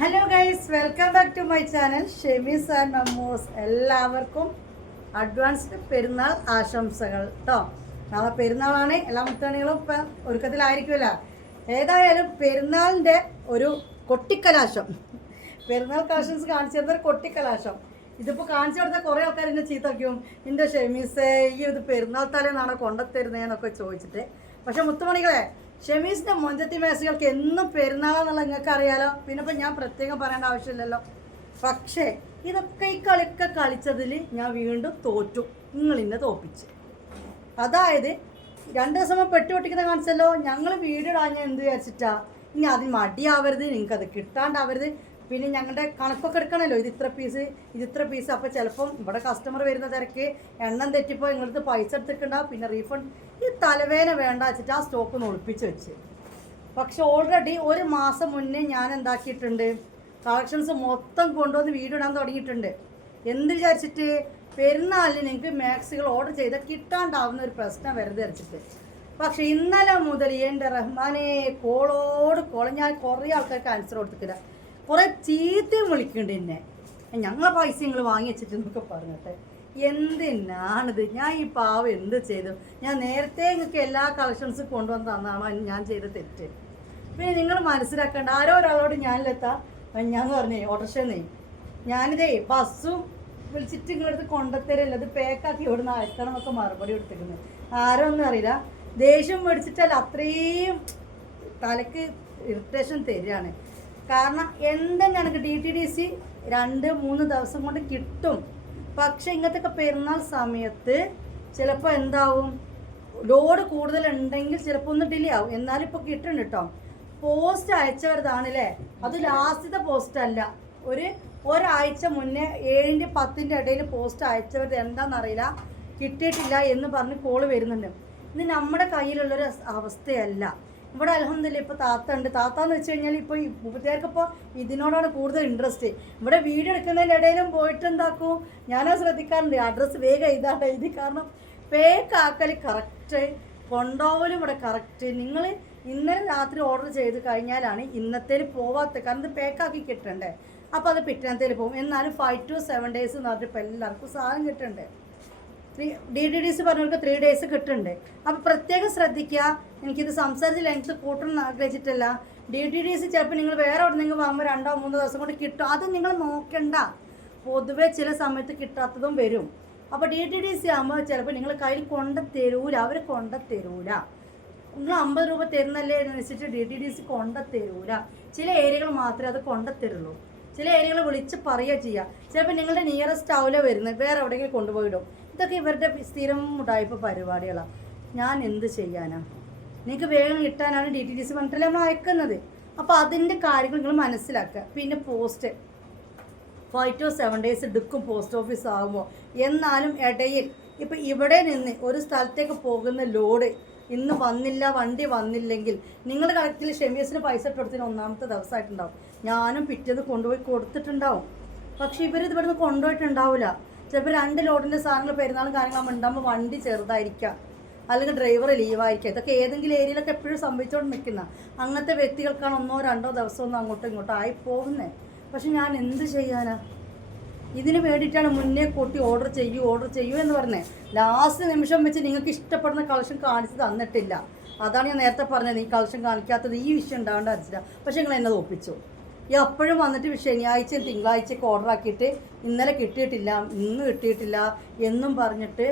Hello guys welcome back to my channel ഷെമീസ് and മമ്മൂസ് എല്ലാവർക്കും advanced പെരുന്നാൾ ആശംസകൾ കേട്ടോ നാളെ പെരുന്നാളാണ്. എല്ലാ മുത്തണികളും ഇപ്പം ഒരുക്കത്തിലായിരിക്കുമല്ല. ഏതായാലും പെരുന്നാളിന്റെ ഒരു കൊട്ടിക്കലാശം. പെരുന്നാൾ കളക്ഷൻസ് കാണിച്ചു തരുന്ന കൊട്ടിക്കലാശം. ഇതിപ്പോൾ കാണിച്ചു കൊടുത്ത കുറേ ആൾക്കാർ എന്നെ ചീത്തക്കും നിന്റെ ഷെമീസേ ഈ ഇത് പെരുന്നാൾ തലേന്നാണോ കൊണ്ടുത്തരുന്നതെന്നൊക്കെ ചോദിച്ചിട്ട്. പക്ഷേ മുത്തുമണികളെ ഷെമീസിന്റെ മൊഞ്ചത്തി മേശകൾക്ക് എന്നും പെരുന്നാളെന്നുള്ള നിങ്ങൾക്ക് അറിയാലോ? പിന്നെ ഇപ്പം ഞാൻ പ്രത്യേകം പറയേണ്ട ആവശ്യമില്ലല്ലോ. പക്ഷേ ഇതൊക്കെ ഈ കളിക്ക കളിച്ചതിൽ ഞാൻ വീണ്ടും തോറ്റു. നിങ്ങൾ ഇന്നെ തോപ്പിച്ച്. അതായത് രണ്ടു ദിവസം പെട്ടി പൊട്ടിക്കുന്ന കാണിച്ചല്ലോ? ഞങ്ങൾ വീഡിയോ ഇടാൻ ഞാൻ എന്ത് വിചാരിച്ചിട്ടാ? ഇനി അതിന് മടിയാവരുത് നിങ്ങൾക്ക് അത് കിട്ടാണ്ടാവരുത്. പിന്നെ ഞങ്ങളുടെ കണക്കൊക്കെ എടുക്കണമല്ലോ ഇത് ഇത്ര പീസ് ഇത് ഇത്ര പീസ് അപ്പോൾ ചിലപ്പം ഇവിടെ കസ്റ്റമർ വരുന്ന തിരക്ക് എണ്ണം തെറ്റിപ്പോൾ നിങ്ങളടുത്ത് പൈസ എടുത്തിട്ടുണ്ടാവും. പിന്നെ റീഫണ്ട് ഈ തലവേന വേണ്ട വെച്ചിട്ട് ആ സ്റ്റോക്ക് ഒളിപ്പിച്ച് വെച്ച്. പക്ഷെ ഓൾറെഡി ഒരു മാസം മുന്നേ ഞാൻ എന്താക്കിയിട്ടുണ്ട്? കളക്ഷൻസ് മൊത്തം കൊണ്ടുവന്ന് വീടിടാൻ തുടങ്ങിയിട്ടുണ്ട്. എന്ത് വിചാരിച്ചിട്ട്? പെരുന്നാളിന് നിങ്ങൾക്ക് മാക്സുകൾ ഓർഡർ ചെയ്താൽ കിട്ടാണ്ടാവുന്ന ഒരു പ്രശ്നം വെറുതെ വെച്ചിട്ട് പക്ഷെ ഇന്നലെ മുതൽ എന്റെ റഹ്മാനെ കോളോട് കോളം ഞാൻ കുറേ ആൾക്കാർക്ക് ആൻസർ കൊടുത്തിട്ടില്ല. കുറേ ചീത്തയും വിളിക്കുന്നുണ്ട് എന്നെ. ഞങ്ങളെ പൈസ നിങ്ങൾ വാങ്ങി വെച്ചിട്ട് എന്നൊക്കെ പറഞ്ഞിട്ട്. എന്തിനാണിത്? ഞാൻ ഈ പാവം എന്ത് ചെയ്തു? ഞാൻ നേരത്തെ നിങ്ങൾക്ക് എല്ലാ കളക്ഷൻസും കൊണ്ടുവന്ന് തന്നാണോ? ഞാൻ ചെയ്ത തെറ്റ്. പിന്നെ നിങ്ങൾ മനസ്സിലാക്കേണ്ട. ആരോ ഒരാളോട് ഞാനിലെത്താം. ഞാൻ പറഞ്ഞേ ഓട്ടോറിക്ഷന്നേ. ഞാനിതേ ബസ്സും വിളിച്ചിട്ട് നിങ്ങളടുത്ത് കൊണ്ടുത്തരല്ല. അത് പേക്കാക്കി ഇവിടുന്ന് അയക്കണം എന്നൊക്കെ മറുപടി കൊടുത്തിരിക്കുന്നത് ആരോ ഒന്നും അറിയില്ല. ദേഷ്യം മേടിച്ചിട്ടല്ല അത്രയും തലക്ക് ഇറിറ്റേഷൻ തരികയാണ്. കാരണം എന്തെങ്കിലും ഡി ടി ഡി സി രണ്ട് മൂന്ന് ദിവസം കൊണ്ട് കിട്ടും. പക്ഷെ ഇങ്ങനത്തെ പെരുന്നാൾ സമയത്ത് ചിലപ്പോൾ എന്താവും? ലോഡ് കൂടുതലുണ്ടെങ്കിൽ ചിലപ്പോൾ ഒന്ന് ഡിലേ ആവും. എന്നാലും ഇപ്പോൾ കിട്ടുന്നുണ്ട് കേട്ടോ പോസ്റ്റ് അയച്ചവരതാണല്ലേ? അത് ലാസ്റ്റത്തെ പോസ്റ്റ് അല്ല. ഒരു ഒരാഴ്ച മുന്നേ ഏഴിന്റെ പത്തിന്റെ ഇടയിൽ പോസ്റ്റ് അയച്ചവരത് എന്താണെന്നറിയില്ല കിട്ടിയിട്ടില്ല എന്ന് പറഞ്ഞ് കോൾ വരുന്നുണ്ട്. ഇത് നമ്മുടെ കയ്യിലുള്ളൊരു അവസ്ഥയല്ല. ഇവിടെ അലഹമില്ല ഇപ്പോൾ താത്ത ഉണ്ട് താത്ത എന്ന് വെച്ച് കഴിഞ്ഞാൽ ഇപ്പോൾ മുപ്പത്തേർക്ക് ഇപ്പോൾ ഇതിനോടാണ് കൂടുതൽ ഇൻട്രസ്റ്റ് ഇവിടെ വീഡിയോ എടുക്കുന്നതിന്റെ ഇടയിലും പോയിട്ട് എന്താക്കൂ? ഞാനത് ശ്രദ്ധിക്കാറുണ്ട്. അഡ്രസ്സ് വേഗം ഇതാണ് എഴുതി. കാരണം പേക്ക് ആക്കൽ കറക്റ്റ് കൊണ്ടുപോകലും ഇവിടെ കറക്റ്റ് നിങ്ങൾ ഇന്നലെ രാത്രി ഓർഡർ ചെയ്ത് കഴിഞ്ഞാലാണ് ഇന്നത്തേൽ പോവാത്ത കാരണം ഇത് പേക്കാക്കി കിട്ടണ്ടേ? അപ്പോൾ അത് പിറ്റേന്നത്തേൽ പോകും എന്നാലും ഫൈവ് ടു സെവൻ ഡേയ്സ് എന്ന് പറഞ്ഞിട്ട് ഇപ്പോൾ എല്ലാവർക്കും സാധനം കിട്ടണ്ടേ? Three D D D C പറഞ്ഞവർക്ക് three days കിട്ടുന്നുണ്ട് അപ്പോൾ പ്രത്യേകം ശ്രദ്ധിക്കുക എനിക്കിത് സംസാരിച്ച് ലെങ്ത് കൂട്ടണം ആഗ്രഹിച്ചിട്ടല്ല. ഡി ടി ഡി സി ചിലപ്പോൾ നിങ്ങൾ വേറെ എവിടെ നിങ്ങൾ വാങ്ങുമ്പോൾ രണ്ടോ മൂന്നോ ദിവസം കൊണ്ട് കിട്ടും. അത് നിങ്ങൾ നോക്കണ്ട. പൊതുവെ ചില സമയത്ത് കിട്ടാത്തതും വരും. അപ്പോൾ ഡി ടി ഡി സി ആകുമ്പോൾ ചിലപ്പോൾ നിങ്ങൾ കയ്യിൽ കൊണ്ട തരൂല അവർ കൊണ്ട തരൂല. നിങ്ങൾ അമ്പത് രൂപ തരുന്നല്ലേ അനുസരിച്ച് ഡി ടി ഡി സി കൊണ്ട തരൂല. ചില ഏരിയകൾ മാത്രമേ അത് കൊണ്ട തരുള്ളൂ. ചില ഏരിയകൾ വിളിച്ച് പറയുക ചെയ്യുക ചിലപ്പോൾ നിങ്ങളുടെ നിയറസ്റ്റ് ആവില്ല വരുന്നത് വേറെ എവിടെയെങ്കിലും കൊണ്ടുപോയിടും ഇതൊക്കെ ഇവരുടെ സ്ഥിരം ഉടായ്പ പരിപാടികളാണ് ഞാൻ എന്ത് ചെയ്യാനാ? നിങ്ങൾക്ക് വേഗം കിട്ടാനാണ് ഡി ടി ഡി സി പറഞ്ഞിട്ടല്ലേ നമ്മൾ അയക്കുന്നത്. അപ്പോൾ അതിന്റെ കാര്യങ്ങൾ നിങ്ങൾ മനസ്സിലാക്കുക. പിന്നെ post five two seven days എടുക്കും പോസ്റ്റ് ഓഫീസ് ആകുമ്പോൾ എന്നാലും ഇടയിൽ ഇപ്പോൾ ഇവിടെ നിന്ന് ഒരു സ്ഥലത്തേക്ക് പോകുന്ന ലോഡ് ഇന്ന് വന്നില്ല വണ്ടി വന്നില്ലെങ്കിൽ നിങ്ങൾ കറക്റ്റിൽ ഷെമീസിന് പൈസ ഇട്ടെടുത്തിന് ഒന്നാമത്തെ ദിവസമായിട്ടുണ്ടാവും. ഞാനും പിറ്റേന്ന് കൊണ്ടുപോയി കൊടുത്തിട്ടുണ്ടാവും. പക്ഷേ ഇവരിത് ഇവിടുന്ന് കൊണ്ടുപോയിട്ടുണ്ടാവില്ല. ചിലപ്പോൾ രണ്ട് ലോഡിന്റെ സാധനങ്ങൾ പെരുന്നാളും കാര്യങ്ങളും ഉണ്ടാകുമ്പോൾ വണ്ടി ചെറുതായിരിക്കാം. അല്ലെങ്കിൽ ഡ്രൈവർ ലീവായിരിക്കുക ഇതൊക്കെ ഏതെങ്കിലും ഏരിയയിലൊക്കെ എപ്പോഴും സംഭവിച്ചുകൊണ്ട് നിൽക്കുന്ന അങ്ങനത്തെ വ്യക്തികൾക്കാണ് ഒന്നോ രണ്ടോ ദിവസം ഒന്നും അങ്ങോട്ടും ഇങ്ങോട്ടും ആയി പോകുന്നത് പക്ഷെ ഞാൻ എന്ത് ചെയ്യാനാ? ഇതിന് വേണ്ടിയിട്ടാണ് മുന്നേ കൂട്ടി ഓർഡർ ചെയ്യൂ ഓർഡർ ചെയ്യൂ എന്ന് പറഞ്ഞത് ലാസ്റ്റ് നിമിഷം വെച്ച് നിങ്ങൾക്ക് ഇഷ്ടപ്പെടുന്ന കളക്ഷൻ കാണിച്ച് തന്നിട്ടില്ല. അതാണ് ഞാൻ നേരത്തെ പറഞ്ഞത്. നീ കളക്ഷൻ കാണിക്കാത്തത് ഈ വിഷയം ഉണ്ടാവേണ്ട അരച്ചില്ല പക്ഷെ നിങ്ങൾ എന്നെ ഒപ്പിച്ചു. ഈ അപ്പോഴും വന്നിട്ട് ശനിയാഴ്ചയും തിങ്കളാഴ്ചയൊക്കെ ഓർഡർ ആക്കിയിട്ട് ഇന്നലെ കിട്ടിയിട്ടില്ല ഇന്ന് കിട്ടിയിട്ടില്ല എന്നും പറഞ്ഞിട്ട്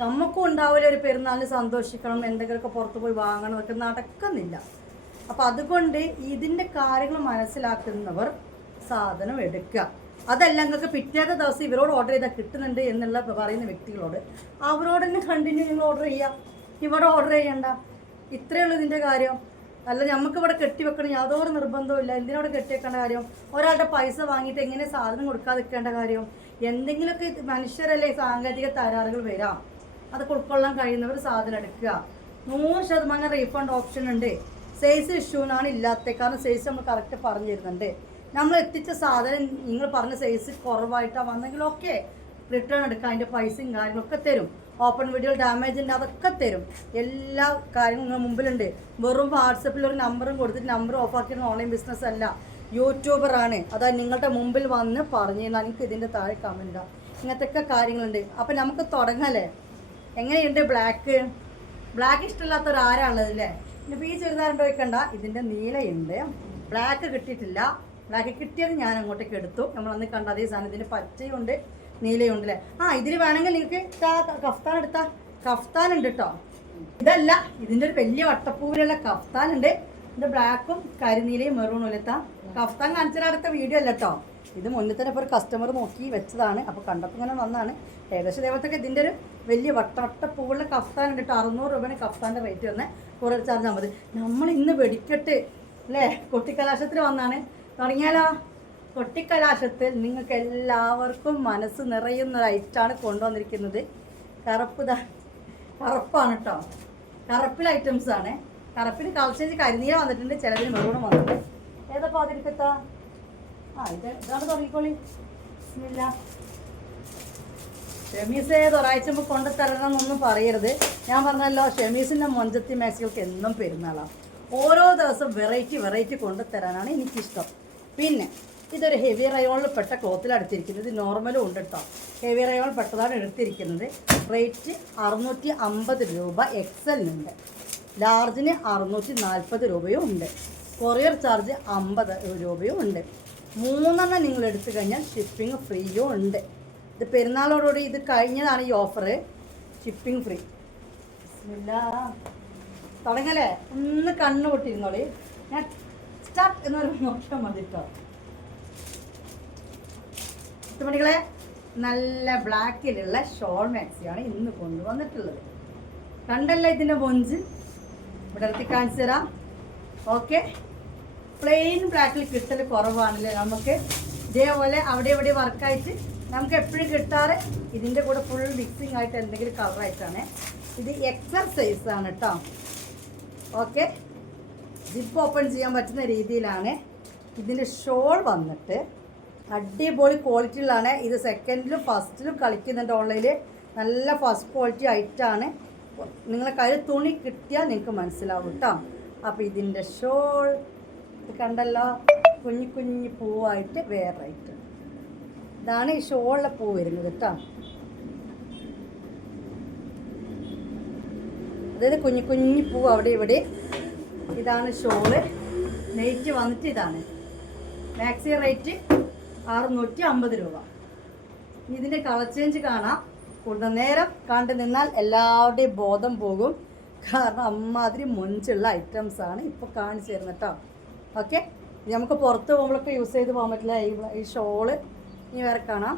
നമുക്കും ഉണ്ടാവില്ല ഒരു പെരുന്നാളിന് സന്തോഷിക്കണം എന്തെങ്കിലുമൊക്കെ പുറത്ത് പോയി വാങ്ങണം ഒക്കെ നടക്കുന്നില്ല. അപ്പോൾ അതുകൊണ്ട് ഇതിന്റെ കാര്യങ്ങൾ മനസ്സിലാക്കുന്നവർ സാധനം എടുക്കുക. അതല്ല നിങ്ങൾക്ക് പിറ്റേത്തെ ദിവസം ഇവരോട് ഓർഡർ ചെയ്താൽ കിട്ടുന്നുണ്ട് എന്നുള്ള പറയുന്ന വ്യക്തികളോട് അവരോട് തന്നെ കണ്ടിന്യൂ നിങ്ങൾ ഓർഡർ ചെയ്യുക. ഇവിടെ ഓർഡർ ചെയ്യണ്ട. ഇത്രയേ ഉള്ളൂ ഇതിന്റെ കാര്യം. അല്ല നമുക്ക് ഇവിടെ കെട്ടിവെക്കണം യാതൊരു നിർബന്ധവും ഇല്ല. എന്തിനോട് കെട്ടിവെക്കേണ്ട കാര്യം? ഒരാളുടെ പൈസ വാങ്ങിയിട്ട് എങ്ങനെ സാധനം കൊടുക്കാതിരിക്കേണ്ട കാര്യം? എന്തെങ്കിലുമൊക്കെ മനുഷ്യരല്ലേ സാങ്കേതിക തകരാറുകൾ വരാം. അത് ഉൾക്കൊള്ളാൻ കഴിയുന്നവർ സാധനം എടുക്കുക. നൂറ് ശതമാനം റീഫണ്ട് ഓപ്ഷൻ ഉണ്ട്. സൈസ് ഇഷ്യൂനാണ് ഇല്ലാത്തത് കാരണം സൈസ് നമ്മൾ കറക്റ്റ് പറഞ്ഞു തരുന്നുണ്ട് നമ്മൾ എത്തിച്ച സാധനം നിങ്ങൾ പറഞ്ഞ സൈസ് കുറവായിട്ടാണ് വന്നെങ്കിൽ ഓക്കെ റിട്ടേൺ എടുക്കാം അതിന്റെ പൈസയും കാര്യങ്ങളൊക്കെ തരും. ഓപ്പൺ വീഡിയോ ഡാമേജ് ഉണ്ട് അതൊക്കെ തരും. എല്ലാ കാര്യങ്ങളും നിങ്ങളുടെ മുമ്പിലുണ്ട്. വെറും വാട്സപ്പിൽ ഒരു നമ്പറും കൊടുത്തിട്ട് നമ്പർ ഓഫാക്കിയിരുന്ന ഓൺലൈൻ ബിസിനസ് അല്ല. യൂട്യൂബറാണ് അതായത് നിങ്ങളുടെ മുമ്പിൽ വന്ന് പറഞ്ഞു തന്നാൽ എനിക്ക് ഇതിന്റെ താഴെ കമന്റാണ് ഇങ്ങനത്തെ ഒക്കെ കാര്യങ്ങളുണ്ട്. അപ്പം നമുക്ക് തുടങ്ങല്ലേ എങ്ങനെയുണ്ട് ബ്ലാക്ക് ബ്ലാക്ക് ഇഷ്ടമില്ലാത്ത ആരാണുള്ളത് അല്ലേ? ഇനിയിപ്പോൾ ഈ ചുരിദാറിന്റെ ചോദിക്കണ്ട ഇതിന്റെ നീലയുണ്ട്. ബ്ലാക്ക് കിട്ടിയിട്ടില്ല. ബ്ലാക്ക് കിട്ടിയത് ഞാൻ അങ്ങോട്ടേക്ക് എടുത്തു. നമ്മൾ അന്ന് കണ്ട അതേ സാധനം. ഇതിന്റെ പച്ചയുണ്ട് നീലയുണ്ട് അല്ലേ? ആ ഇതിൽ വേണമെങ്കിൽ നിങ്ങൾക്ക് കഫ്താൻ എടുത്താൽ കഫ്താൻ ഉണ്ട് കേട്ടോ ഇതല്ല ഇതിന്റെ ഒരു വലിയ വട്ടപ്പൂവിലുള്ള കഫ്താൻ ഉണ്ട്. ഇതിന്റെ ബ്ലാക്കും കരിനീലയും മെറൂണും ഇല്ലത്താ കഫ്താൻ കാണിച്ചാൽ അടുത്ത വീഡിയോ അല്ല കേട്ടോ ഇത് മുന്നിൽ തന്നെ ഇപ്പോൾ ഒരു കസ്റ്റമർ നോക്കി വെച്ചതാണ്. അപ്പോൾ കണ്ടപ്പോൾ ഇങ്ങനെ വന്നാണ് ഏകദേശം ദൈവത്തൊക്കെ ഇതിന്റെ ഒരു വലിയ വട്ട പൂവുള്ള കഫ്താൻ കിട്ടും അറുന്നൂറ് രൂപയാണ് കഫ്താന്റെ റേറ്റ് വന്ന്. കുറേ ചാർജ് മതി. നമ്മൾ ഇന്ന് വെടിക്കെട്ട് അല്ലേ? കൊട്ടിക്കലാശത്തിൽ വന്നാണ്. തുടങ്ങിയാലോ? കൊട്ടിക്കലാശത്തിൽ നിങ്ങൾക്ക് എല്ലാവർക്കും മനസ്സ് നിറയുന്ന ഒരു ഐറ്റാണ് കൊണ്ടുവന്നിരിക്കുന്നത്. കറുപ്പ് കറുപ്പാണ് കേട്ടോ കറുപ്പിൽ ഐറ്റംസ് ആണ്. കറുപ്പിന് കളച്ചേഞ്ച് കരിനീര വന്നിട്ടുണ്ട്. ചിലതിന് മെറൂണും വന്നിട്ടുണ്ട്. ഏതാ പാതിരിക്കത്താ? ആ ഇത് ഇതാണ് തുടങ്ങിക്കോളി. ഇല്ല. ഷെമീസ് ഏത് ഒരാഴ്ച മുമ്പ് കൊണ്ട് തരണം എന്നൊന്നും പറയരുത്. ഞാൻ പറഞ്ഞല്ലോ ഷെമീസിന്റെ മൊഞ്ചത്തി മാക്സികൾക്ക് എന്നും പെരുന്നാളാണ് ഓരോ ദിവസം വെറൈറ്റി വെറൈറ്റി കൊണ്ട് തരാനാണ് എനിക്കിഷ്ടം. പിന്നെ ഇതൊരു ഹെവി റയോണിൽ പെട്ട ക്ലോത്തിൽ എടുത്തിരിക്കുന്നത് ഇത് നോർമലും ഉണ്ട് കേട്ടോ ഹെവി റയോൺ പെട്ടതാണ് എടുത്തിരിക്കുന്നത്. റേറ്റ് അറുന്നൂറ്റി അമ്പത് രൂപ എക്സലിനുണ്ട് ലാർജിന് അറുന്നൂറ്റി നാൽപ്പത് രൂപയും ഉണ്ട്. കൊറിയർ ചാർജ് അമ്പത് രൂപയും ഉണ്ട്. മൂന്നെണ്ണം നിങ്ങൾ എടുത്തു കഴിഞ്ഞാൽ ഷിപ്പിംഗ് ഫ്രീയും ഉണ്ട്. ഇത് പെരുന്നാളോടുകൂടി ഇത് കഴിഞ്ഞതാണ് ഈ ഓഫർ ഷിപ്പിംഗ് ഫ്രീ തുടങ്ങലേ ഒന്ന് കണ്ണു പൊട്ടിരുന്നോളി ഞാൻ സ്റ്റാർട്ട് എന്നൊരു നോക്കാൻ മതി കേട്ടോ നല്ല ബ്ലാക്കിലുള്ള ഷോൾ മാക്സിയാണ് ഇന്ന് കൊണ്ടുവന്നിട്ടുള്ളത്. കണ്ടല്ല ഇതിന്റെ മൊഞ്ച്? ഇറക്കി കാണിച്ചു തരാം. ഓക്കെ. പ്ലെയിൻ ബ്ലാക്കിൽ കിട്ടൽ കുറവാണല്ലേ? നമുക്ക് ഇതേപോലെ അവിടെ ഇവിടെ വർക്കായിട്ട് നമുക്ക് എപ്പോഴും കിട്ടാറ് ഇതിന്റെ കൂടെ ഫുൾ മിക്സിംഗ് ആയിട്ട് എന്തെങ്കിലും കളറായിട്ടാണ് ഇത് എക്സർസൈസ് ആണ് കേട്ടോ ഓക്കെ ജിപ്പ് ഓപ്പൺ ചെയ്യാൻ പറ്റുന്ന രീതിയിലാണ്. ഇതിന്റെ ഷോൾ വന്നിട്ട് അടിപൊളി ക്വാളിറ്റിയിലാണ് ഇത് സെക്കൻഡിലും ഫസ്റ്റിലും കളിക്കുന്നുണ്ട് ഓൺലൈനിൽ നല്ല ഫസ്റ്റ് ക്വാളിറ്റി ആയിട്ടാണ് നിങ്ങളെ കയ്യിൽ തുണി കിട്ടിയാൽ നിങ്ങൾക്ക് മനസ്സിലാവും കേട്ടോ അപ്പോൾ ഇതിന്റെ ഷോൾ കണ്ടല്ലോ? കുഞ്ഞു കുഞ്ഞു പൂവായിട്ട് വേറെ ഐറ്റം ഇതാണ് ഈ ഷോളിലെ പൂ വരുന്നത് കേട്ടോ. അതായത് കുഞ്ഞു കുഞ്ഞു പൂ അവിടെ ഇവിടെ. ഇതാണ് ഷോൾ. നെയ്റ്റ് വന്നിട്ട് ഇതാണ്. മാക്സി റേറ്റ് അറുന്നൂറ്റി അമ്പത് രൂപ ഇതിന്റെ കളർ ചേഞ്ച് കാണാം. കൂടുതൽ നേരം കണ്ടു നിന്നാൽ എല്ലാവരുടെയും ബോധം പോകും. കാരണം അമ്മാതിരി മൊഞ്ചുള്ള ഐറ്റംസ് ആണ് ഇപ്പോൾ കാണിച്ചു തരുന്നത് കേട്ടോ. ഓക്കെ നമുക്ക് പുറത്ത് പോകുമ്പോഴൊക്കെ യൂസ് ചെയ്ത് പോകാൻ പറ്റില്ല. ഈ ഷോൾ ഇനി വേറെ കാണാം.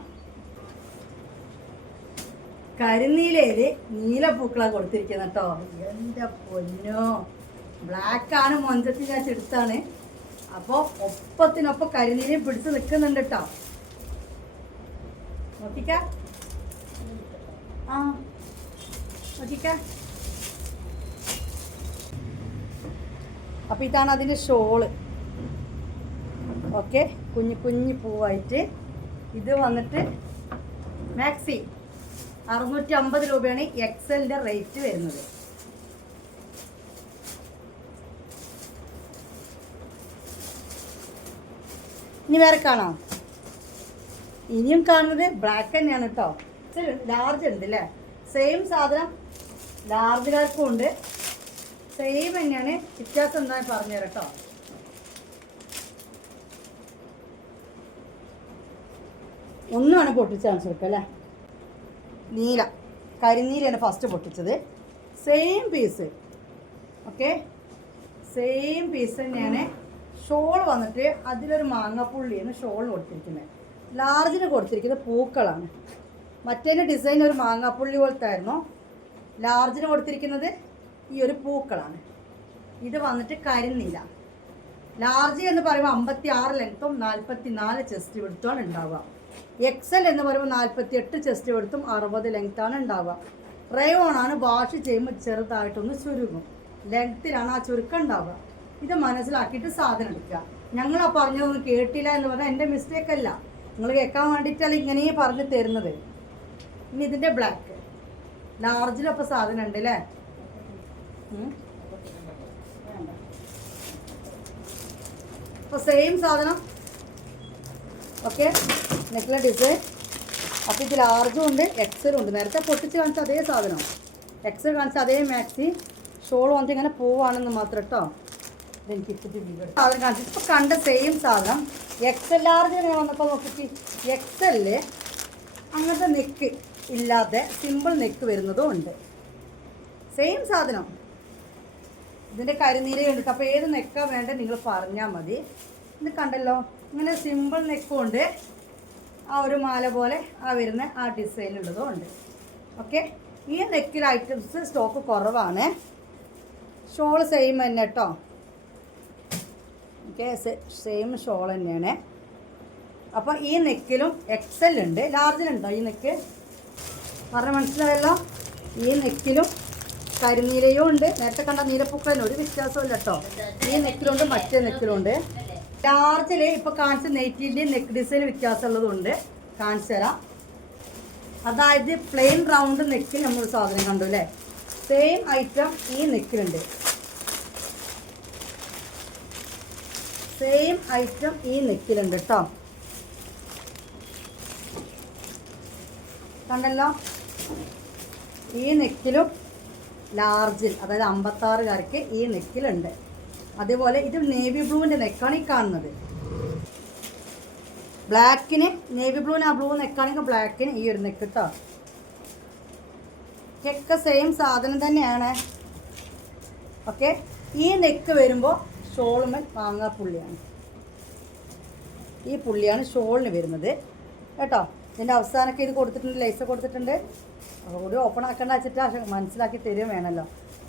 കരിനീലയിൽ നീലപ്പൂക്കളാണ് കൊടുത്തിരിക്കുന്നത് കേട്ടോ. എന്റെ പൊന്നോ. ബ്ലാക്കാണ് മൊഞ്ചത്തിൽ ഞാൻ ചെടുത്താണ്. അപ്പോൾ ഒപ്പത്തിനൊപ്പം കരിനീലയും പിടിച്ച് നിൽക്കുന്നുണ്ട് കേട്ടോ. നോക്കിക്ക. ആ നോക്കിക്ക. അപ്പോൾ ഇതാണ് അതിന്റെ ഷോൾ. ഓക്കെ കുഞ്ഞു കുഞ്ഞു പൂവായിട്ട് ഇത് വന്നിട്ട് മാക്സി അറുന്നൂറ്റി അമ്പത് രൂപയാണ് എക്സലിന്റെ റേറ്റ് വരുന്നത്. ഇനി വേറെ കാണാം. ഇനിയും കാണുന്നത് ബ്ലാക്ക് തന്നെയാണ് കേട്ടോ ലാർജ് ഉണ്ട് അല്ലേ സെയിം സാധനം ലാർജ് ലാർജുകാർക്കും ഉണ്ട്. സെയിം തന്നെയാണ്. വ്യത്യാസം എന്താ പറഞ്ഞു തരാം കേട്ടോ ഒന്നുമാണ് പൊട്ടിച്ച കാണിച്ചു അല്ലേ? നീല. കരിനീലാണ് first പൊട്ടിച്ചത്. Same piece okay same piece തന്നെയാണ്. ഷോൾ വന്നിട്ട് അതിലൊരു മാങ്ങാപ്പുള്ളിയാണ് ഷോൾ കൊടുത്തിരിക്കുന്നത്. ലാർജിന് കൊടുത്തിരിക്കുന്നത് പൂക്കളാണ്. മറ്റേ ഡിസൈൻ ഒരു മാങ്ങാപ്പുള്ളി പോലത്തെ ആയിരുന്നു. ലാർജിന് കൊടുത്തിരിക്കുന്നത് ഈ ഒരു പൂക്കളാണ്. ഇത് വന്നിട്ട് കരിനീല. ലാർജ് എന്ന് പറയുമ്പോൾ അമ്പത്തി ആറ് ലെങ്ത്തും നാൽപ്പത്തി നാല് ചെസ്റ്റ് വിടുത്തോളം ഉണ്ടാവുക. എക്സൽ എന്ന് പറയുമ്പോൾ നാൽപ്പത്തി എട്ട് ചെസ്റ്റ് എടുത്തും അറുപത് ലെങ്ത്താണ് ഉണ്ടാവുക. ആണ് വാഷ് ചെയ്യുമ്പോൾ ചെറുതായിട്ടൊന്ന് ചുരുങ്ങും. ലെങ്ത്തിലാണ് ആ ചുരുക്കം ഉണ്ടാവുക. ഇത് മനസ്സിലാക്കിയിട്ട് സാധനം എടുക്കുക. ഞങ്ങൾ ആ പറഞ്ഞതൊന്നും കേട്ടില്ല എന്ന് പറഞ്ഞാൽ എന്റെ മിസ്റ്റേക്ക് അല്ല. നിങ്ങൾ കേൾക്കാൻ വേണ്ടിയിട്ടല്ല ഇങ്ങനെ പറഞ്ഞ് തരുന്നത്. ഇനി ഇതിന്റെ ബ്ലാക്ക് ലാർജിലപ്പോൾ സാധനം ഉണ്ട് അല്ലേ. അപ്പോൾ സെയിം സാധനം ഓക്കെ നെക്കിലെ ഡിസൈൻ അപ്പോൾ ഇതിൽ ലാർജും ഉണ്ട് എക്സലും ഉണ്ട്. നേരത്തെ പൊട്ടിച്ച് കാണിച്ച അതേ സാധനം. എക്സൽ കാണിച്ച അതേ മാക്സി ഷോൾ വന്നിട്ട് ഇങ്ങനെ പോവാണെന്ന് മാത്രം കേട്ടോ ഇതെനിക്ക് സാധനം കാണിച്ചു. ഇപ്പോൾ കണ്ട സെയിം സാധനം. എക്സൽ ലാർജ് ഇങ്ങനെ വന്നപ്പോൾ നോക്കിയിട്ട് എക്സലിൽ അങ്ങനത്തെ നെക്ക് ഇല്ലാതെ സിമ്പിൾ നെക്ക് വരുന്നതും ഉണ്ട്. സെയിം സാധനം. ഇതിന്റെ കരിനീരയുണ്ട് അപ്പോൾ ഏത് നെക്കാണ് വേണ്ടത് നിങ്ങൾ പറഞ്ഞാൽ മതി. ഇത് കണ്ടല്ലോ. ഇങ്ങനെ സിമ്പിൾ നെക്കും ഉണ്ട് ആ ഒരു മാല പോലെ ആ വരുന്ന ആ ഡിസൈനുള്ളതും ഉണ്ട്. ഓക്കെ ഈ നെക്കിൽ ഐറ്റംസ് സ്റ്റോക്ക് കുറവാണ്. ഷോൾ സെയിം തന്നെ കേട്ടോ ഓക്കെ സെയിം ഷോൾ തന്നെയാണ്. അപ്പോൾ ഈ നെക്കിലും എക്സൽ ഉണ്ട്. ലാർജിലുണ്ടോ ഈ നെക്ക്? പറഞ്ഞ മനസ്സിലായല്ലോ? ഈ നെക്കിലും കരിനീലയും ഉണ്ട്. നേരത്തെ കണ്ട നീലപ്പൂക്കളൊരു വ്യത്യാസമില്ല കേട്ടോ ഈ നെക്കിലുണ്ട് മറ്റേ നെക്കിലുണ്ട്. ലാർജിൽ ഇപ്പോൾ കാണിച്ച നെറ്റിന്റെ നെക്ക് ഡിസൈൻ വ്യത്യാസമുള്ളതുണ്ട്. കാണിച്ചു തരാം. അതായത് പ്ലെയിൻ റൗണ്ട് നെക്കിൽ നമ്മൾ സാധനം കണ്ടു അല്ലേ? സെയിം ഐറ്റം ഈ നെക്കിലുണ്ട് സെയിം ഐറ്റം ഈ നെക്കിലുണ്ട് കേട്ടോ കണ്ടല്ലോ? ഈ നെക്കിലും ലാർജിൽ അതായത് അമ്പത്താറുകാർക്ക് ഈ നെക്കിലുണ്ട്. അതേപോലെ ഇത് നേവി ബ്ലൂവിന്റെ നെക്കാണ് ഈ കാണുന്നത് ബ്ലാക്കിന് നേവി ബ്ലൂവിന് ആ ബ്ലൂ നെക്കാണെങ്കിൽ ബ്ലാക്കിന് ഈ ഒരു നെക്ക് കേട്ടോ ഒക്കെ സെയിം സാധനം തന്നെയാണ്. ഓക്കെ ഈ നെക്ക് വരുമ്പോൾ ഷോളുമൽ മാങ്ങാ പുള്ളിയാണ്. ഈ പുള്ളിയാണ് ഷോളിന് വരുന്നത്. കേട്ടോ? ഇതിന്റെ അവസാനമൊക്കെ ഇത് കൊടുത്തിട്ടുണ്ട് ലൈസ് കൊടുത്തിട്ടുണ്ട്. അപ്പോൾ കൂടി ഓപ്പൺ ആക്കേണ്ട വെച്ചിട്ട് മനസ്സിലാക്കി തരും വേണമല്ലോ.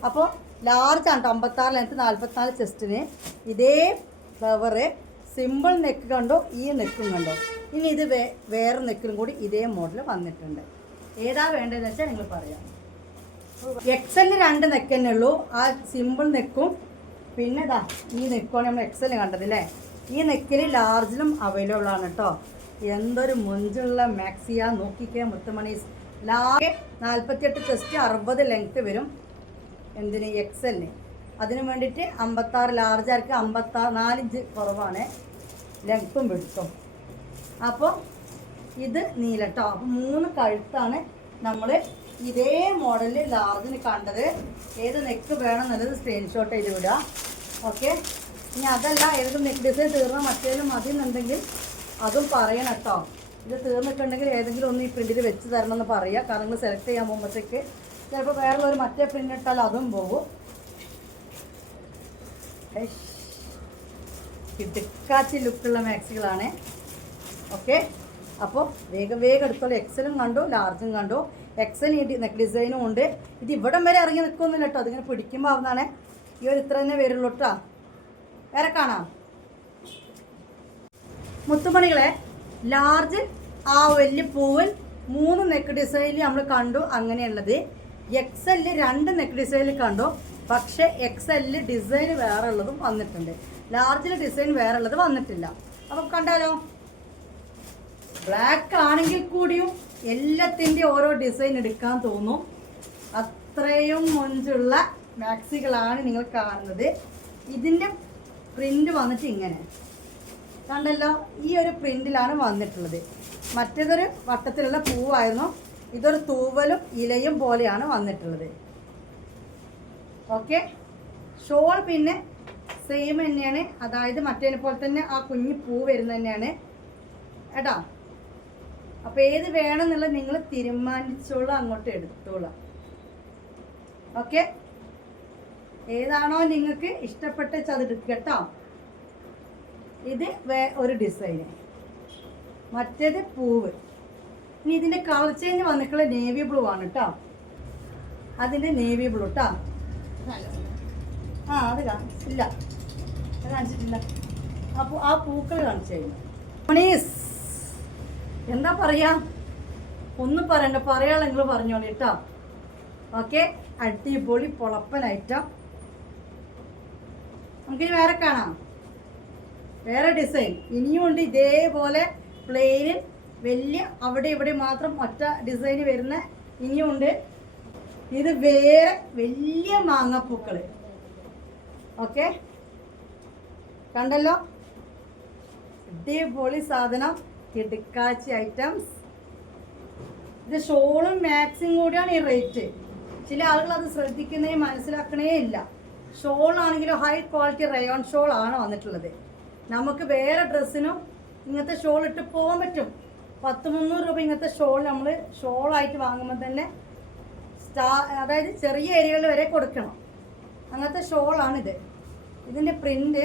അപ്പോൾ ലാർജ് ആണ്. അമ്പത്താറ് ലെങ്ത്ത് നാൽപ്പത്തിനാല് ചെസ്റ്റിന് ഇതേ ഫ്ലവറ് സിമ്പിൾ നെക്ക് കണ്ടോ? ഈ നെക്കും കണ്ടോ? ഇനി ഇത് വേ വേറെ നെക്കിലും കൂടി ഇതേ മോഡൽ വന്നിട്ടുണ്ട്. ഏതാ വേണ്ടതെന്ന് വെച്ചാൽ നിങ്ങൾ പറയാം. എക്സലിന് രണ്ട് നെക്ക് തന്നെ ഉള്ളൂ. ആ സിമ്പിൾ നെക്കും പിന്നെ ഇതാ ഈ നെക്കുമാണ് നമ്മൾ എക്സൽ കണ്ടത് അല്ലേ ഈ നെക്കിൽ ലാർജിലും അവൈലബിൾ ആണ് കേട്ടോ എന്തൊരു മുഞ്ചുള്ള മാക്സിയാ നോക്കിക്കേ മുത്തുമണീസ് ലാർജ് നാൽപ്പത്തിയെട്ട് ചെസ്റ്റ് അറുപത് ലെങ്ത്ത് വരും. എന്തിന്? എക്സലിന് അതിന് വേണ്ടിയിട്ട് അമ്പത്താറ് ലാർജ് ആർക്ക് അമ്പത്താറ് നാലിഞ്ച് കുറവാണ്. ലെങ്ത്തും വെടുത്തും അപ്പോൾ ഇത് നീലട്ടോ അപ്പോൾ മൂന്ന് കഴുത്താണ് നമ്മൾ ഇതേ മോഡലിൽ ലാർജിന് കണ്ടത്. ഏത് നെക്ക് വേണം എന്നുള്ളത് സ്ക്രീൻഷോട്ട് ചെയ്ത് വിടുക. ഓക്കെ ഇനി അതല്ല ഏത് നെക്ക് ഡിസൈൻ തീർന്ന മറ്റേലും മതി എന്നുണ്ടെങ്കിൽ അതും പറയണം കേട്ടോ ഇത് തീർന്നിട്ടുണ്ടെങ്കിൽ ഏതെങ്കിലും ഒന്ന് ഈ പ്രിന്റിൽ വെച്ച് തരണം എന്ന് പറയുക. കാരണം സെലക്ട് ചെയ്യാൻ പോകുമ്പോഴത്തേക്ക് ചിലപ്പോൾ വേറെ ഒരു മറ്റേ പ്രിന്റ് ഇട്ടാൽ അതും പോകും കിടുക്കാച്ചി ലുക്കുള്ള മാക്സികളാണ് ഓക്കെ അപ്പോൾ വേഗം വേഗം എടുത്തോളൂ. എക്സലും കണ്ടു ലാർജും കണ്ടു. എക്സൽ ഈ നെക്ക് ഡിസൈനും ഉണ്ട്. ഇത് ഇവിടം വരെ ഇറങ്ങി നിൽക്കുന്നില്ല കേട്ടോ. അതിങ്ങനെ പിടിക്കുമ്പോൾ ആവുന്നതാണ്. ഈ ഒരു ഇത്ര തന്നെ വരുള്ളൂ കേട്ടോ. വേറെ കാണാം. മുത്തുമണികളെ ലാർജ് ആ വലിയ പൂവൻ മൂന്ന് നെക്ക് ഡിസൈനിൽ നമ്മൾ കണ്ടു. അങ്ങനെയുള്ളത് എക്സലിൽ രണ്ട് നെക്ക് ഡിസൈനിൽ കണ്ടു. പക്ഷേ എക്സലിൽ ഡിസൈൻ വേറെ ഉള്ളതും വന്നിട്ടുണ്ട്. ലാർജിൽ ഡിസൈൻ വേറെ ഉള്ളത് വന്നിട്ടില്ല. അപ്പം കണ്ടാലോ? ബ്ലാക്ക് ആണെങ്കിൽ കൂടിയും എല്ലാത്തിന്റെ ഓരോ ഡിസൈൻ എടുക്കാൻ തോന്നും. അത്രയും മുഞ്ചുള്ള മാക്സികളാണ് നിങ്ങൾ കാണുന്നത്. ഇതിന്റെ പ്രിന്റ് വന്നിട്ട് ഇങ്ങനെ. കണ്ടല്ലോ? ഈ ഒരു പ്രിന്റിലാണ് വന്നിട്ടുള്ളത്. മറ്റേതൊരു വട്ടത്തിലുള്ള പൂവായിരുന്നു. ഇതൊരു തൂവലും ഇലയും പോലെയാണ് വന്നിട്ടുള്ളത്. ഓക്കെ ഷോൾ പിന്നെ സെയിം തന്നെയാണ്. അതായത് മറ്റേനെ പോലെ തന്നെ ആ കുഞ്ഞു പൂ വരുന്ന തന്നെയാണ്. കേട്ടോ? അപ്പോൾ ഏത് വേണമെന്നുള്ളത് നിങ്ങൾ തീരുമാനിച്ചോളൂ അങ്ങോട്ട് എടുത്തോളാം. ഓക്കെ ഏതാണോ നിങ്ങൾക്ക് ഇഷ്ടപ്പെട്ട ചതെടുക്കുക കേട്ടോ. ഇത് വേ ഒരു ഡിസൈന് മറ്റേത് പൂവ്. ഇനി ഇതിന്റെ കളർ ചേഞ്ച് വന്നിട്ടുള്ള നേവി ബ്ലൂ ആണ് കേട്ടോ അതിന്റെ നേവി ബ്ലൂ കേട്ടോ ആ അത് ഇല്ല. കാണിച്ചിട്ടില്ല. അപ്പോൾ ആ പൂക്കൾ കാണിച്ചു കഴിഞ്ഞു എന്താ പറയാ? ഒന്നും പറയണ്ട. പറയാളെ നിങ്ങൾ പറഞ്ഞോളി കേട്ടോ ഓക്കെ? അടിപൊളി പൊളപ്പനായിട്ടോ. നമുക്കിനി വേറെ കാണാം. വേറെ ഡിസൈൻ ഇനിയും ഉണ്ട് ഇതേപോലെ പ്ലെയിനിൽ വലിയ അവിടെ ഇവിടെ മാത്രം ഒറ്റ ഡിസൈൻ വരുന്ന ഇനിയുണ്ട്. ഇത് വേറെ വലിയ മാങ്ങാപ്പൂക്കൾ ഓക്കെ കണ്ടല്ലോ? അടിപൊളി സാധനം. കിടുക്കാച്ചി ഐറ്റംസ് ഇത് ഷോളും മാക്സും കൂടിയാണ് ഈ റേറ്റ് ചില ആളുകൾ അത് ശ്രദ്ധിക്കുന്നേ മനസ്സിലാക്കണേ ഇല്ല. ഷോളാണെങ്കിലും ഹൈ ക്വാളിറ്റി റയോൺ ഷോൾ ആണ് വന്നിട്ടുള്ളത്. നമുക്ക് വേറെ ഡ്രസ്സിനും ഇങ്ങനത്തെ ഷോൾ ഇട്ട് പോകാൻ പറ്റും. പത്ത് മുന്നൂറ് രൂപ ഇങ്ങനത്തെ ഷോൾ നമ്മൾ ഷോളായിട്ട് വാങ്ങുമ്പോൾ തന്നെ സ്റ്റാ അതായത് ചെറിയ ഏരിയകളിൽ വരെ കൊടുക്കണം. അങ്ങനത്തെ ഷോളാണിത് ഇതിന്റെ പ്രിന്റ്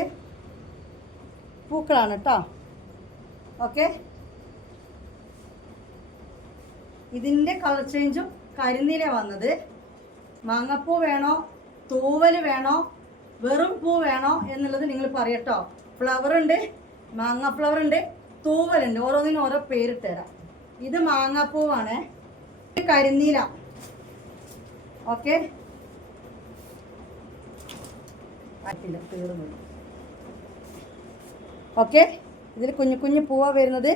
പൂക്കളാണ് കേട്ടോ ഓക്കെ? ഇതിന്റെ കളർ ചേഞ്ചും കരിനീല വന്നത്. മാങ്ങപ്പൂ വേണോ? തൂവൽ വേണോ? വെറും പൂ വേണോ എന്നുള്ളത് നിങ്ങൾ പറയട്ടോ ഫ്ലവർ ഉണ്ട്. മാങ്ങ ഫ്ലവർ ഉണ്ട്. തൂവലുണ്ട്. ഓരോന്നിനും ഓരോ പേരിട്ട് തരാം ഇത് മാങ്ങാപ്പൂവാണ്. കരിനീല. ഓക്കെ? ഓക്കെ? ഇതിൽ കുഞ്ഞു കുഞ്ഞു പൂവാ വരുന്നത്.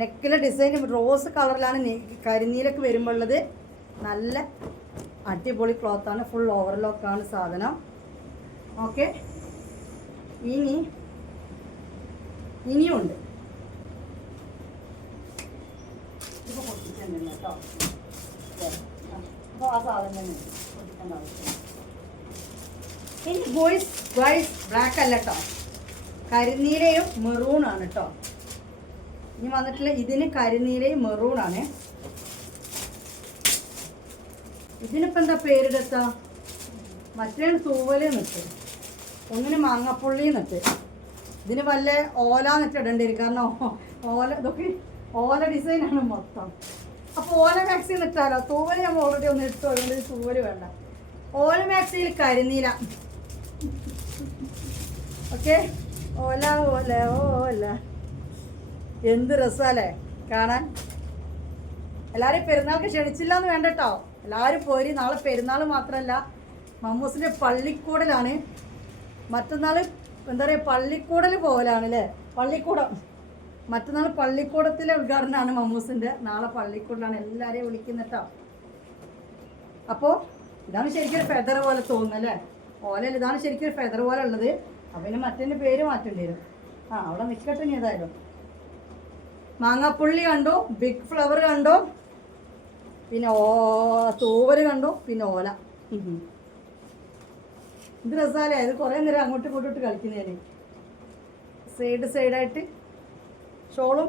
നെക്കിലെ ഡിസൈൻ റോസ് കളറിലാണ് കരിനീലക്ക് വരുമ്പോഴുള്ളത് നല്ല അടിപൊളി ക്ലോത്താണ് ഫുൾ ഓവർലോക്കാണ് സാധനം. ഓക്കെ? ഇനി ഇനിയുണ്ട്. ഇതിപ്പോ പൊട്ടിച്ചിട്ടുണ്ട് കേട്ടോ? അപ്പോൾ ആ സാധനം തന്നെ പൊട്ടിക്കേണ്ട ആവശ്യമില്ല. ഇനി ബോയ്സ് ബോയ്സ് ബ്ലാക്ക് അല്ല കേട്ടോ കരിനീലയും മെറൂണാണ് കേട്ടോ ഇനി വന്നിട്ടുള്ള ഇതിന് കരിനീലയും മെറൂണാണ് ഇതിനിപ്പോൾ എന്താ പേരിടത്ത? മറ്റേ തൂവൽ നിട്ട് ഒന്നിന് മാങ്ങപ്പുള്ളി നിട്ട് ഇതിന് വല്ല ഓല നിട്ട് ഇടേണ്ടി വരും. കാരണം ഓല ഇതൊക്കെ ഓല ഡിസൈനാണ് മൊത്തം. അപ്പോൾ ഓല മാക്സിയിൽ നിർത്താലോ തൂവൽ ഞാൻ ഓൾറെഡി ഒന്ന് ഇട്ടു അതുകൊണ്ട് തൂവൽ വേണ്ട. ഓല മാക്സിയിൽ കരിനീല. ഓക്കെ ഓല ഓല ഓല. എന്ത് രസമല്ലേ കാണാൻ. എല്ലാവരും പെരുന്നാൾക്ക് ക്ഷണിച്ചില്ല എന്ന് വേണ്ട കേട്ടോ എല്ലാവരും പോരി നാളെ പെരുന്നാൾ മാത്രമല്ല മമ്മൂസിന്റെ പള്ളിക്കൂടലാണ്. മറ്റന്നാൾ എന്താ പറയുക പള്ളിക്കൂടൽ പോകലാണ് അല്ലേ പള്ളിക്കൂടം. മറ്റന്നാൾ പള്ളിക്കൂടത്തിലെ ഉദ്ഘാടനമാണ് മമ്മൂസിന്റെ നാളെ പള്ളിക്കൂടാണ് എല്ലാവരെയും വിളിക്കുന്ന അപ്പോൾ ഇതാണ് ശരിക്കും ഒരു ഫെദർ പോലെ തോന്നുന്നത് അല്ലേ? ഓലല്ല ഇതാണ് ശരിക്കും ഒരു ഫെദർ പോലെ ഉള്ളത്. അപ്പം ഇനി മറ്റേ പേര് മാറ്റേണ്ടി വരും. ആ അവിടെ നിൽക്കട്ടെ ഇനി ഏതായാലും. മാങ്ങാപ്പുള്ളി കണ്ടു ബിഗ് ഫ്ലവർ കണ്ടു പിന്നെ ഓ തൂവൽ കണ്ടു പിന്നെ ഓല. ഇത് രസാലേ ഇത് കുറേ നേരം അങ്ങോട്ടും ഇങ്ങോട്ടും കളിക്കുന്നതിന് സൈഡ് സൈഡായിട്ട് ഷോളും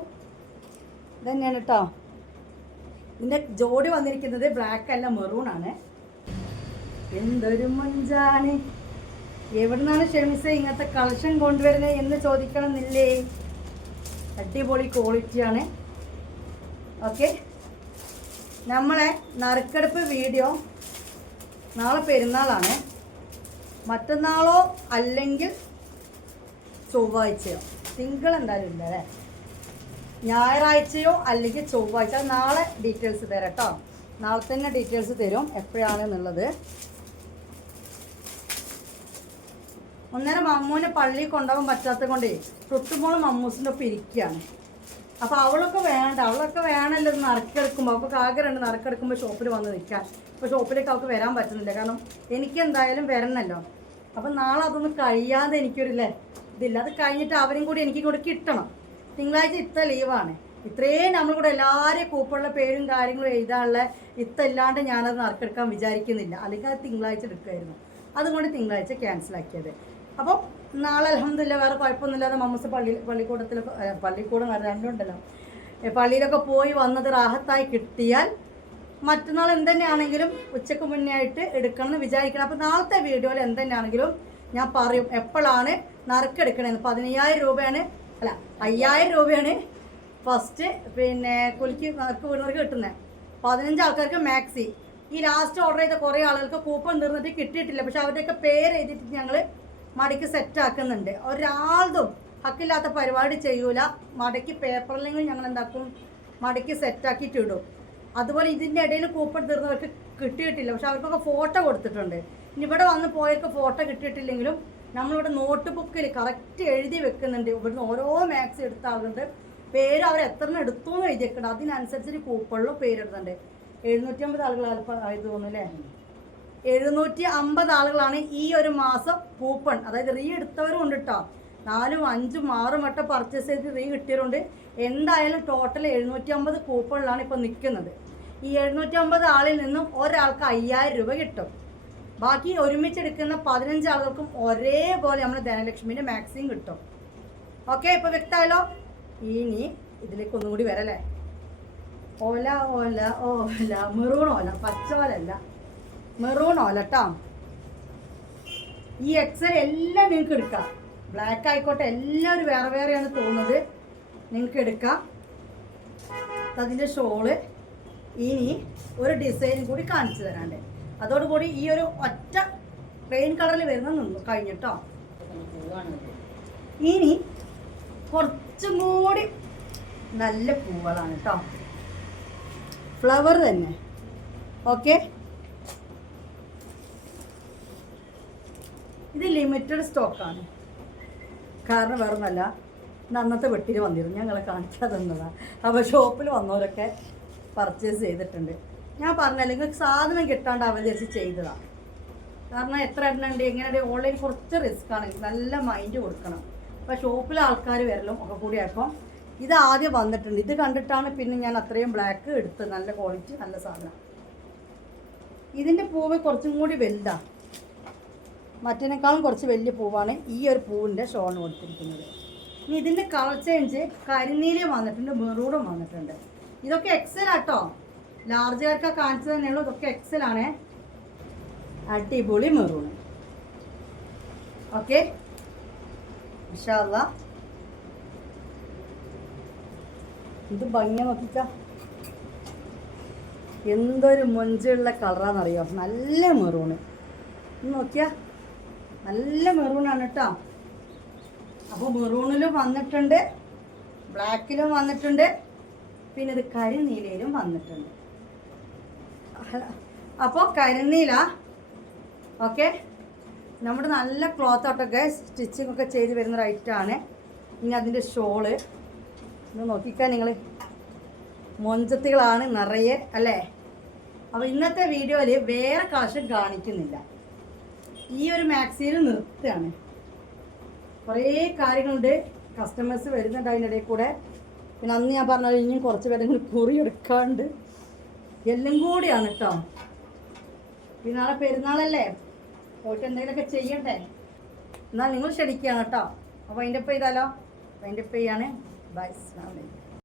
ഇതന്നെയാണ് കേട്ടോ ഇതിന്റെ ജോഡി വന്നിരിക്കുന്നത് ബ്ലാക്ക് അല്ല മെറൂൺ ആണ്. എന്തൊരു മുഞ്ചാണ്. എവിടുന്നാണ് ഷെമിസ് ഇങ്ങനത്തെ കളക്ഷൻ കൊണ്ടുവരുന്നത് എന്ന് ചോദിക്കണമെന്നില്ലേ? അടിപൊളി ക്വാളിറ്റിയാണ് ഓക്കെ നമ്മളെ നറുക്കെടുപ്പ് വീഡിയോ നാളെ പെരുന്നാളാണ്. മറ്റന്നാളോ അല്ലെങ്കിൽ ചൊവ്വാഴ്ചയോ. തിങ്കൾ എന്തായാലും ഇല്ല അല്ലേ? ഞായറാഴ്ചയോ അല്ലെങ്കിൽ ചൊവ്വാഴ്ച നാളെ ഡീറ്റെയിൽസ് തരാം കേട്ടോ നാളെ തന്നെ ഡീറ്റെയിൽസ് തരും. എപ്പോഴാണെന്നുള്ളത് ഒന്നര മമ്മൂനെ പള്ളിയിൽ കൊണ്ടുപോകാൻ പറ്റാത്ത കൊണ്ടേ തൊട്ടുമോളും മമ്മൂസിന്റെ ഒപ്പം ഇരിക്കുകയാണ്. അപ്പോൾ അവളൊക്കെ വേണ്ട അവളൊക്കെ വേണമല്ലോ നറുക്കെടുക്കുമ്പോൾ. അവൾക്ക് ആഗ്രഹമുണ്ട് നറുക്കെടുക്കുമ്പോൾ ഷോപ്പിൽ വന്ന് നിൽക്കാൻ. അപ്പോൾ ഷോപ്പിലേക്ക് അവൾക്ക് വരാൻ പറ്റുന്നില്ല. കാരണം എനിക്ക് എന്തായാലും വരണമല്ലോ. അപ്പം നാളെ അതൊന്നും കഴിയാതെ എനിക്കൊരു ഇല്ലേ ഇതില്ല. അത് കഴിഞ്ഞിട്ട് അവരും കൂടി എനിക്ക് കൂടി കിട്ടണം. തിങ്കളാഴ്ച ഇത്ത ലീവാണ്. ഇത്രയും നമ്മൾ കൂടെ എല്ലാവരെയും കൂപ്പുള്ള പേരും കാര്യങ്ങളും എഴുതാനുള്ള ഇത്തല്ലാണ്ട് ഞാനത് നറുക്കെടുക്കാൻ വിചാരിക്കുന്നില്ല. അല്ലെങ്കിൽ അത് തിങ്കളാഴ്ച എടുക്കുമായിരുന്നു. അതുകൊണ്ട് തിങ്കളാഴ്ച ക്യാൻസലാക്കിയത് അപ്പോൾ നാളെ അലഹമില്ല വേറെ കുഴപ്പമൊന്നുമില്ലാതെ മമ്മൂസ പള്ളി പള്ളിക്കൂടത്തിൽ പള്ളിക്കൂടം രണ്ടുണ്ടല്ലോ. പള്ളിയിലൊക്കെ പോയി വന്നത് റാഹത്തായി കിട്ടിയാൽ മറ്റന്നാൾ എന്തുതന്നെയാണെങ്കിലും ഉച്ചയ്ക്ക് മുന്നേ ആയിട്ട് എടുക്കണം എന്ന് വിചാരിക്കണം. അപ്പോൾ നാളത്തെ വീഡിയോയിൽ എന്തുതന്നെയാണെങ്കിലും ഞാൻ പറയും. എപ്പോഴാണ് നറുക്കെടുക്കണേന്ന്? പതിനയ്യായിരം രൂപയാണ് അല്ല അയ്യായിരം രൂപയാണ് ഫസ്റ്റ് പിന്നെ കുലിക്ക് അവർക്ക് വീണവർക്ക് കിട്ടുന്നത് പതിനഞ്ച് ആൾക്കാർക്ക് മാക്സി ഈ ലാസ്റ്റ് ഓർഡർ ചെയ്ത കുറേ ആളുകൾക്ക് കൂപ്പൺ തീർന്നിട്ട് കിട്ടിയിട്ടില്ല. പക്ഷെ അവരുടെയൊക്കെ പേര് എഴുതിയിട്ട് ഞങ്ങൾ മടക്കി സെറ്റ് ആക്കുന്നുണ്ട്. ഒരാളും ഹക്കില്ലാത്ത പരിപാടി ചെയ്യൂല. മടക്കി പേപ്പറിലെങ്കിലും ഞങ്ങൾ എന്താക്കും? മടക്കി സെറ്റാക്കിയിട്ട് ഇടും. അതുപോലെ ഇതിന്റെ ഇടയിൽ കൂപ്പൺ തീർന്നവർക്ക് കിട്ടിയിട്ടില്ല. പക്ഷെ അവർക്കൊക്കെ ഫോട്ടോ കൊടുത്തിട്ടുണ്ട്. ഇനി ഇവിടെ വന്ന് പോയവർക്ക് ഫോട്ടോ കിട്ടിയിട്ടില്ലെങ്കിലും നമ്മളിവിടെ നോട്ട് ബുക്കിൽ കറക്റ്റ് എഴുതി വെക്കുന്നുണ്ട്. ഇവിടുന്ന് ഓരോ മാത്സ് എടുത്ത ആളുണ്ട് പേര് അവർ എത്ര എടുത്തു എന്ന് എഴുതിയേക്കണം അതിനനുസരിച്ച് കൂപ്പണിലും പേരെടുത്തുണ്ട് എഴുന്നൂറ്റി അമ്പത് ആളുകൾ ആയത് തോന്നുന്നു അല്ലേ എഴുന്നൂറ്റി അമ്പത് ആളുകളാണ് ഈ ഒരു മാസം കൂപ്പൺ അതായത് റീ എടുത്തവരും ഉണ്ട് കേട്ടോ നാലും അഞ്ചും ആറും വട്ടം പർച്ചേസ് ചെയ്ത് റീ കിട്ടിയതുകൊണ്ട് എന്തായാലും ടോട്ടൽ എഴുന്നൂറ്റി അമ്പത് കൂപ്പണിലാണ് ഇപ്പോൾ നിൽക്കുന്നത് ഈ എഴുന്നൂറ്റി അമ്പത് ആളിൽ നിന്നും ഒരാൾക്ക് അയ്യായിരം രൂപ കിട്ടും. ബാക്കി ഒരുമിച്ചെടുക്കുന്ന പതിനഞ്ച് ആളുകൾക്കും ഒരേപോലെ നമ്മൾ ധനലക്ഷ്മിന്റെ മാക്സിം കിട്ടും. ഓക്കെ ഇപ്പോൾ വ്യക്തമായല്ലോ? ഇനി ഇതിലേക്ക് ഒന്നും കൂടി വരല്ലേ? ഓല ഓല ഓല മെറൂൺ ഓല പച്ച ഓലല്ല മെറൂൺ ഓല കേട്ടോ ഈ എക്സൽ എല്ലാം നിങ്ങൾക്ക് എടുക്കാം. ബ്ലാക്ക് ആയിക്കോട്ടെ ഒരു വേറെ വേറെയാണ് തോന്നുന്നത്. നിങ്ങൾക്ക് എടുക്കാം. അതിന്റെ ഷോൾ. ഇനി ഒരു ഡിസൈൻ കൂടി കാണിച്ചു തരാണ്ട്. അതോടുകൂടി ഈ ഒരു ഒറ്റ പ്ലെയിൻ കളറിൽ വരുന്ന നിന്നു കഴിഞ്ഞിട്ടോ. ഇനി കുറച്ചും കൂടി നല്ല പൂവുകളാണ് കേട്ടോ ഫ്ലവർ തന്നെ. ഓക്കെ ഇത് ലിമിറ്റഡ് സ്റ്റോക്കാണ് കാരണം വേറെ ഇന്ന് അന്നത്തെ വെട്ടിയിൽ വന്നിരുന്നു. ഞങ്ങളെ കാണിക്കാൻ തന്നതാണ് അപ്പോൾ ഷോപ്പിൽ വന്നവരൊക്കെ പർച്ചേസ് ചെയ്തിട്ടുണ്ട്. ഞാൻ പറഞ്ഞല്ലോ നിങ്ങൾക്ക് സാധനം കിട്ടാണ്ട് അവർ വിചാരിച്ച് ചെയ്തതാണ് കാരണം എത്ര എണ്ണം ഉണ്ട് എങ്ങനെയുണ്ട് ഓൺലൈൻ കുറച്ച് റിസ്ക് ആണ്. നല്ല മൈൻഡ് കൊടുക്കണം. അപ്പോൾ ഷോപ്പിലെ ആൾക്കാർ വരലും ഒക്കെ കൂടി ആയപ്പം ഇത് ആദ്യം വന്നിട്ടുണ്ട്. ഇത് കണ്ടിട്ടാണ് പിന്നെ ഞാൻ അത്രയും ബ്ലാക്ക് എടുത്ത് നല്ല ക്വാളിറ്റി നല്ല സാധനം. ഇതിന്റെ പൂവ് കുറച്ചും കൂടി വലുതാണ് മറ്റേനേക്കാളും കുറച്ച് വലിയ പൂവാണ് ഈ ഒരു പൂവിന്റെ ഷോൺ കൊടുത്തിരിക്കുന്നത്. ഇനി ഇതിന്റെ കളർ ചേഞ്ച് കരിനീലയും വന്നിട്ടുണ്ട് മെറൂണും വന്നിട്ടുണ്ട്. ഇതൊക്കെ എക്സൽ ആട്ടോ? ലാർജുകാർക്ക് കാണിച്ചു തന്നെയുള്ളൂ. ഇതൊക്കെ എക്സൽ ആണ്. അടിപൊളി മെറൂൺ ഓക്കെ ഇത് ഭംഗി നോക്കിക്ക. എന്തൊരു മൊഞ്ചുള്ള കളറാണെന്നറിയോ നല്ല മെറൂണ് നോക്കിയാ. നല്ല മെറൂണാണ് കേട്ടോ അപ്പോൾ മെറൂണിലും വന്നിട്ടുണ്ട്. ബ്ലാക്കിലും വന്നിട്ടുണ്ട്. പിന്നെ ഇത് കരിനീലയിലും വന്നിട്ടുണ്ട്. അപ്പോൾ കരിനീല ഓക്കെ നമ്മുടെ നല്ല ക്ലോത്ത് ആട്ടൊക്കെ സ്റ്റിച്ചിങ് ഒക്കെ ചെയ്ത് വരുന്ന റൈറ്റാണ് ഇനി അതിന്റെ ഷോൾ ഇത് നോക്കിക്കാൻ നിങ്ങൾ മൊഞ്ചത്തികളാണ് നിറയെ അല്ലേ? അപ്പോൾ ഇന്നത്തെ വീഡിയോയിൽ വേറെ കളക്ഷൻ കാണിക്കുന്നില്ല. ഈ ഒരു മാക്സിയിൽ നിർത്തുകയാണ്. കുറേ കാര്യങ്ങളുണ്ട്. കസ്റ്റമേഴ്സ് വരുന്നുണ്ട് അതിന്റെ ഇടയിൽ കൂടെ. പിന്നെ അന്ന് ഞാൻ പറഞ്ഞാൽ ഇനിയും കുറച്ച് പേരെങ്കിലും കുറി എടുക്കാണ്ട് എല്ലാം കൂടിയാണ് കേട്ടോ പിന്നെ നാളെ പെരുന്നാളല്ലേ? പോയിട്ട് എന്തെങ്കിലുമൊക്കെ ചെയ്യണ്ടേ? എന്നാൽ നിങ്ങൾ ക്ഷണിക്കുകയാണ് കേട്ടോ അപ്പോൾ അതിന്റെ ഒപ്പം ചെയ്താലോ അതിന്റെ ഒപ്പം ചെയ്യാണ് ബൈ